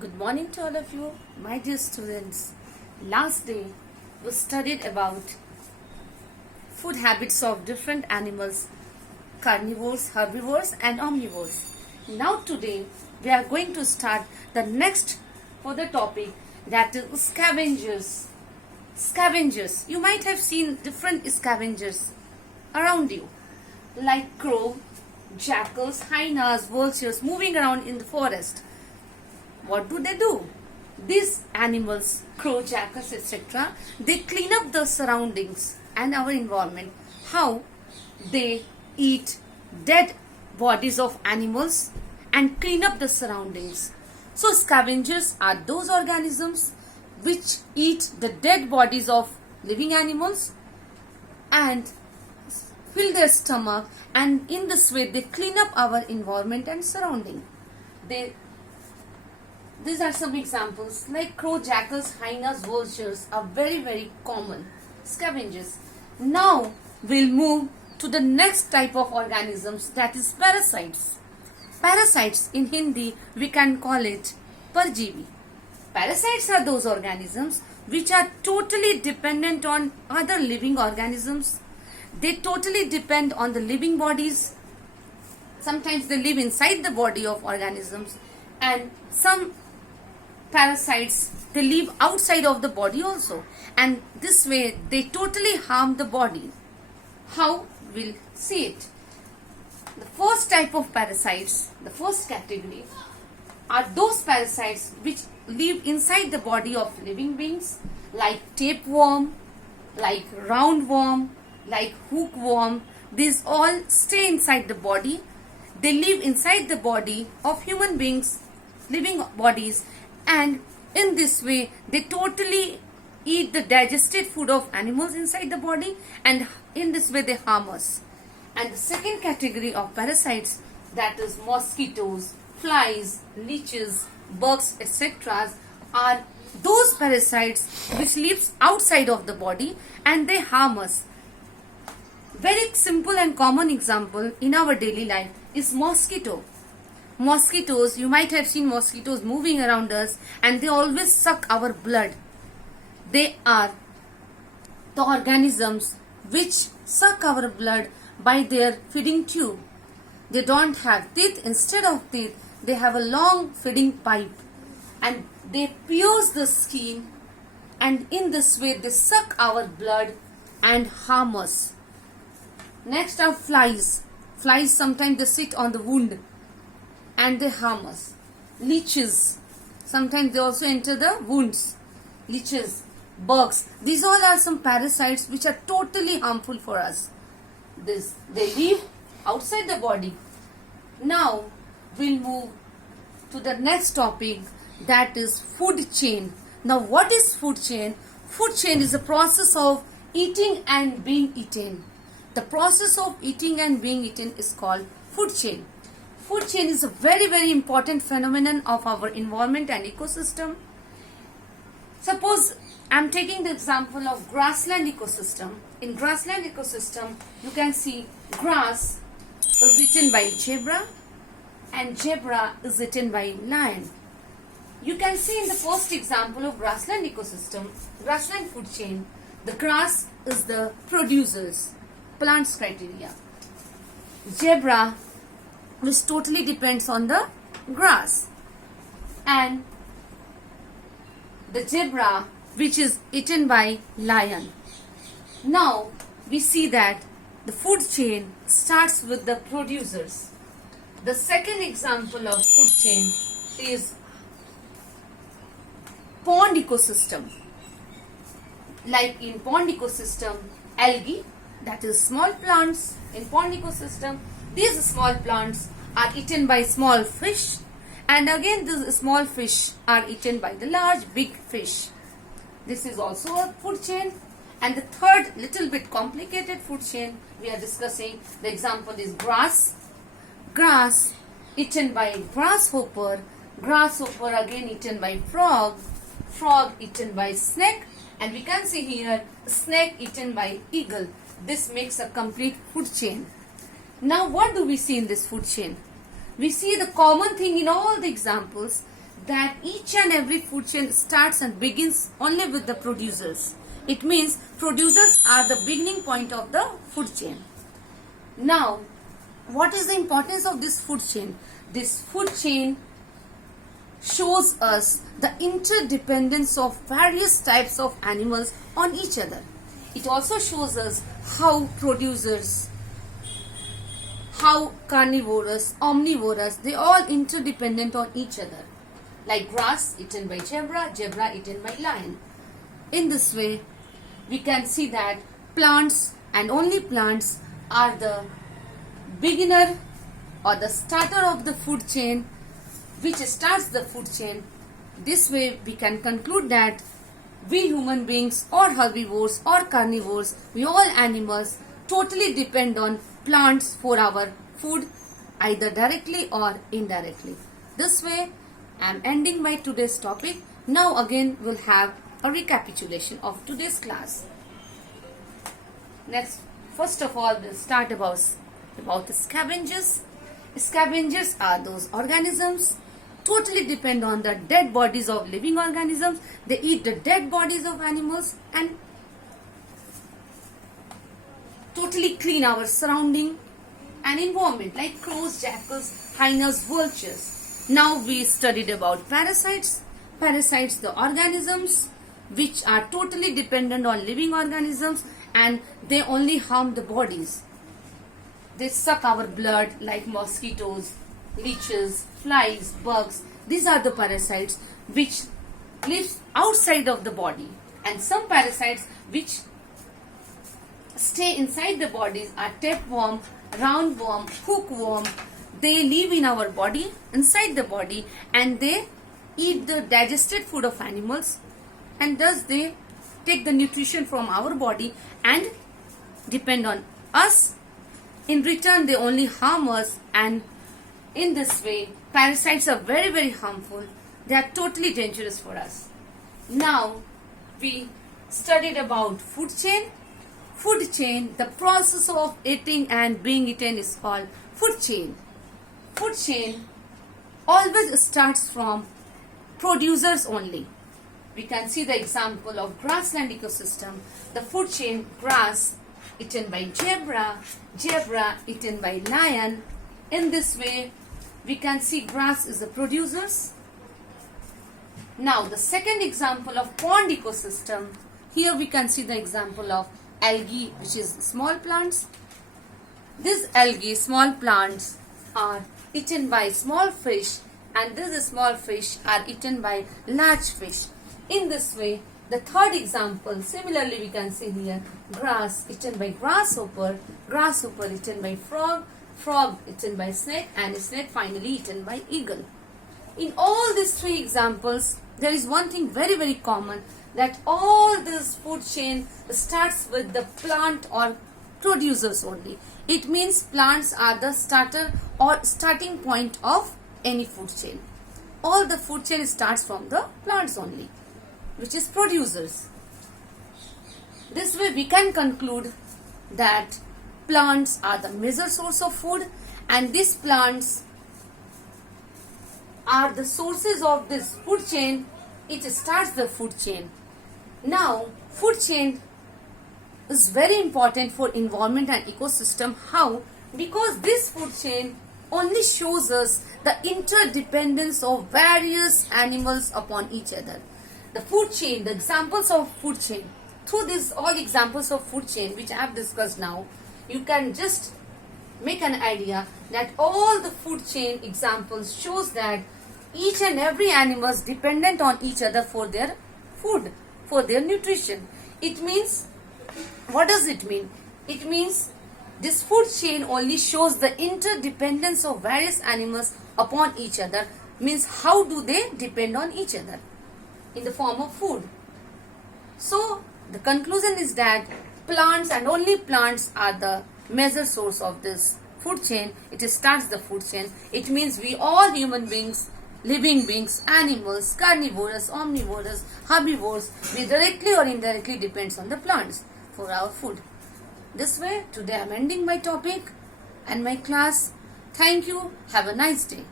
Good morning to all of you, my dear students. Last day we studied about food habits of different animals, carnivores, herbivores and omnivores. Now today we are going to start the next further topic, that is scavengers. Scavengers. You might have seen different scavengers around you, like crow, jackals, hyenas, vultures moving around in the forest. What do? These animals, crow, jackals, etc., they clean up the surroundings and our environment. How? They eat dead bodies of animals and clean up the surroundings. So scavengers are those organisms which eat the dead bodies of living animals and fill their stomach, and in this way they clean up our environment and surrounding. These are some examples, like crow, jackals, hyenas, vultures are very common scavengers. Now we'll move to the next type of organisms, that is parasites. Parasites in Hindi we can call it parjivi. Parasites are those organisms which are totally dependent on other living organisms. They totally depend on the living bodies. Sometimes they live inside the body of organisms, and some parasites, they live outside of the body also, and this way they totally harm the body. How? We'll see it. The first type of parasites, the first category, are those parasites which live inside the body of living beings, like tapeworm, like roundworm, like hookworm. These all stay inside the body. They live inside the body of human beings, living bodies, and in this way they totally eat the digested food of animals inside the body, and in this way they harm us. And the second category of parasites, that is mosquitoes, flies, leeches, bugs, etc., are those parasites which lives outside of the body and they harm us. Very simple and common example in our daily life is mosquito. Mosquitoes, you might have seen mosquitoes moving around us, and they always suck our blood. They are the organisms which suck our blood by their feeding tube. They don't have teeth. Instead of teeth, they have a long feeding pipe, and they pierce the skin, and in this way they suck our blood and harm us. Next are flies. Flies, sometimes they sit on the wound and they harm us. Leeches, sometimes they also enter the wounds. Leeches, bugs, these all are some parasites which are totally harmful for us. They live outside the body. Now we'll move to the next topic, that is food chain. Now what is food chain? Food chain is the process of eating and being eaten. The process of eating and being eaten is called food chain. Food chain is a very important phenomenon of our environment and ecosystem. Suppose I am taking the example of grassland ecosystem. In grassland ecosystem, you can see grass is eaten by zebra and zebra is eaten by lion. You can see in the first example of grassland ecosystem, grassland food chain, the grass is the producers, plants criteria. Zebra, which totally depends on the grass, and the zebra which is eaten by lion. Now we see that the food chain starts with the producers. The second example of food chain is pond ecosystem. Like in pond ecosystem, algae, that is small plants in pond ecosystem. These small plants are eaten by small fish, and again these small fish are eaten by the large big fish. This is also a food chain. And the third little bit complicated food chain we are discussing, the example is grass. Grass eaten by grasshopper, grasshopper again eaten by frog, frog eaten by snake, and we can see here snake eaten by eagle. This makes a complete food chain. Now what do we see in this food chain? We see the common thing in all the examples, that each and every food chain starts and begins only with the producers. It means producers are the beginning point of the food chain. Now, what is the importance of this food chain? This food chain shows us the interdependence of various types of animals on each other. It also shows us how producers, how carnivorous, omnivorous, they all interdependent on each other. Like grass eaten by zebra, zebra eaten by lion. In this way, we can see that plants and only plants are the beginner or the starter of the food chain, which starts the food chain. This way we can conclude that we human beings or herbivores or carnivores, we all animals totally depend on plants for our food, either directly or indirectly. This way I am ending my today's topic. Now again we'll have a recapitulation of today's class. Next, first of all, we'll start about the scavengers. Scavengers are those organisms totally depend on the dead bodies of living organisms. They eat the dead bodies of animals and totally clean our surrounding and environment, like crows, jackals, hyenas, vultures. Now we studied about parasites. Parasites, the organisms which are totally dependent on living organisms and they only harm the bodies. They suck our blood like mosquitoes, leeches, flies, bugs. These are the parasites which live outside of the body. And some parasites which stay inside the bodies are tapeworm, roundworm, hookworm. They live in our body, inside the body, and they eat the digested food of animals, and thus they take the nutrition from our body and depend on us. In return, they only harm us, and in this way, parasites are very, very harmful. They are totally dangerous for us. Now, we studied about food chain. Food chain, the process of eating and being eaten is called food chain. Food chain always starts from producers only. We can see the example of grassland ecosystem. The food chain, grass eaten by zebra, zebra eaten by lion. In this way, we can see grass is the producers. Now, the second example of pond ecosystem. Here we can see the example of algae, which is small plants. These algae, small plants, are eaten by small fish, and these small fish are eaten by large fish. In this way, the third example, similarly we can see here, grass eaten by grasshopper, grasshopper eaten by frog, frog eaten by snake, and snake finally eaten by eagle. In all these three examples, there is one thing very, very common, that all this food chain starts with the plant or producers only. It means plants are the starter or starting point of any food chain. All the food chain starts from the plants only, which is producers. This way we can conclude that plants are the major source of food, and these plants are the sources of this food chain. It starts the food chain. Now, food chain is very important for environment and ecosystem. How? Because this food chain only shows us the interdependence of various animals upon each other. The food chain, the examples of food chain, through these all examples of food chain which I have discussed now, you can just make an idea that all the food chain examples shows that each and every animal is dependent on each other for their food, for their nutrition. It means, what does it mean? It means this food chain only shows the interdependence of various animals upon each other. Means how do they depend on each other in the form of food. So the conclusion is that plants and only plants are the major source of this food chain. It starts the food chain. It means we all human beings, living beings, animals, carnivorous, omnivorous, herbivores, we directly or indirectly depends on the plants for our food. This way, today I am ending my topic and my class. Thank you. Have a nice day.